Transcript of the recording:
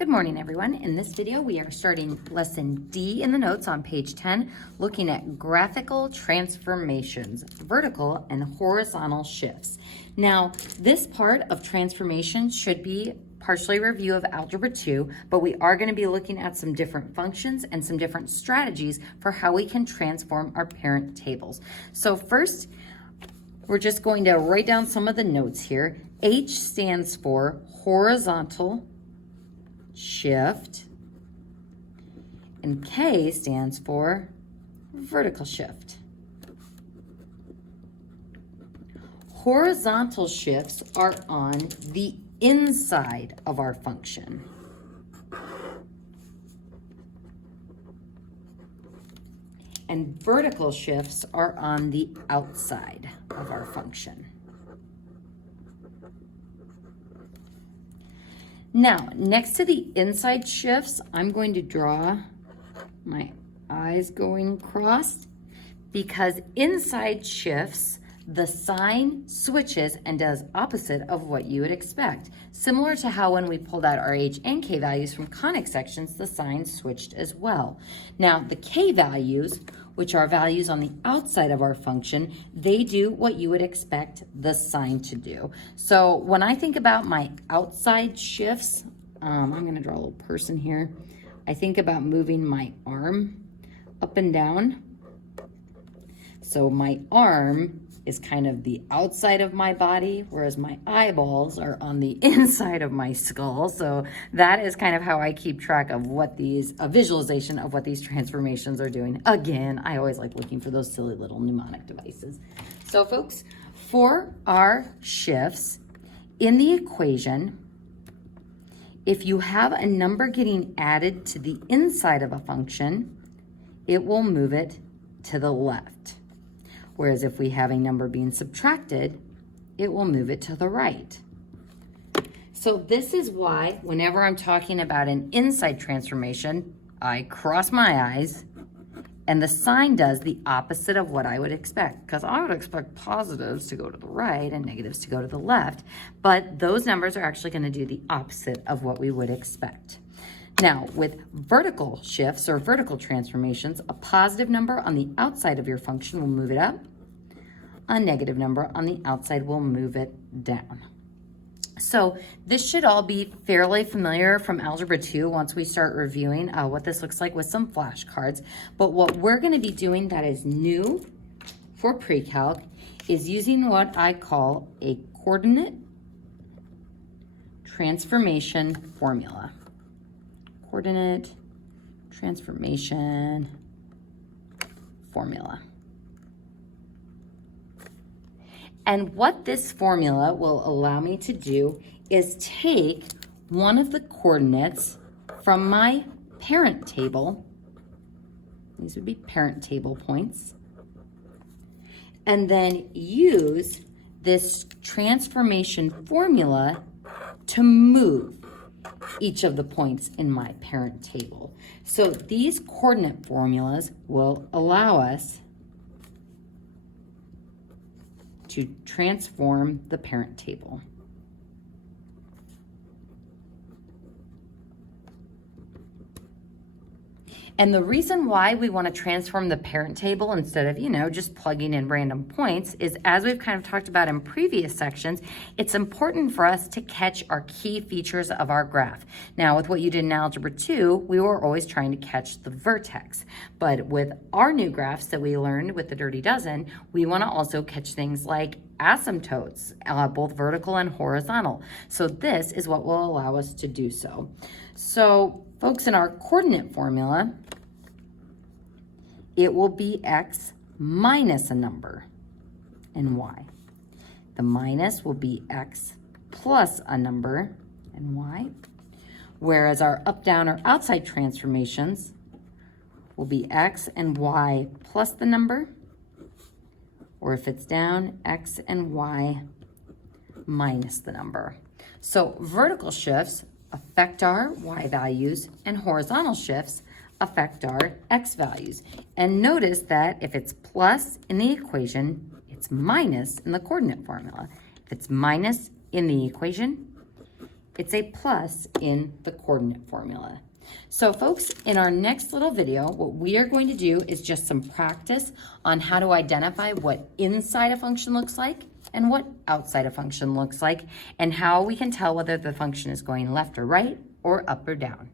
Good morning, everyone. In this video, we are starting lesson D in the notes on page 10, looking at graphical transformations, vertical and horizontal shifts. Now, this part of transformation should be partially a review of Algebra 2, but we are going to be looking at some different functions and some different strategies for how we can transform our parent tables. So first, we're just going to write down some of the notes here. H stands for horizontal shift, and K stands for vertical shift. Horizontal shifts are on the inside of our function. And vertical shifts are on the outside of our function. Now, next to the inside shifts, I'm going to draw my eyes going across, because inside shifts, the sign switches and does opposite of what you would expect. Similar to how when we pulled out our H and K values from conic sections, the sign switched as well. Now, the K values, which are values on the outside of our function, they do what you would expect the sign to do. So when I think about my outside shifts, I'm gonna draw a little person here. I think about moving my arm up and down. So my arm is kind of the outside of my body, whereas my eyeballs are on the inside of my skull. So that is kind of how I keep track of what a visualization of what these transformations are doing. Again, I always like looking for those silly little mnemonic devices. So folks, for our shifts in the equation, if you have a number getting added to the inside of a function, it will move it to the left. Whereas if we have a number being subtracted, it will move it to the right. So this is why whenever I'm talking about an inside transformation, I cross my eyes and the sign does the opposite of what I would expect, because I would expect positives to go to the right and negatives to go to the left, but those numbers are actually going to do the opposite of what we would expect. Now, with vertical shifts or vertical transformations, a positive number on the outside of your function will move it up. A negative number on the outside will move it down. So this should all be fairly familiar from Algebra 2 once we start reviewing what this looks like with some flashcards. But what we're going to be doing that is new for Precalc is using what I call a coordinate transformation formula. Coordinate transformation formula. And what this formula will allow me to do is take one of the coordinates from my parent table. These would be parent table points. And then use this transformation formula to move each of the points in my parent table. So these coordinate formulas will allow us to transform the parent table. And the reason why we want to transform the parent table instead of, just plugging in random points is, as we've kind of talked about in previous sections, it's important for us to catch our key features of our graph. Now, with what you did in Algebra 2, we were always trying to catch the vertex. But with our new graphs that we learned with the Dirty Dozen, we want to also catch things like asymptotes, both vertical and horizontal. So this is what will allow us to do so. So folks, in our coordinate formula, it will be x minus a number and y. The minus will be x plus a number and y, whereas our up, down, or outside transformations will be x and y plus the number, or if it's down, x and y minus the number. So vertical shifts affect our y values and horizontal shifts affect our x values. And notice that if it's plus in the equation, it's minus in the coordinate formula. If it's minus in the equation, it's a plus in the coordinate formula. So folks, in our next little video, what we are going to do is just some practice on how to identify what inside a function looks like and what outside a function looks like, and how we can tell whether the function is going left or right or up or down.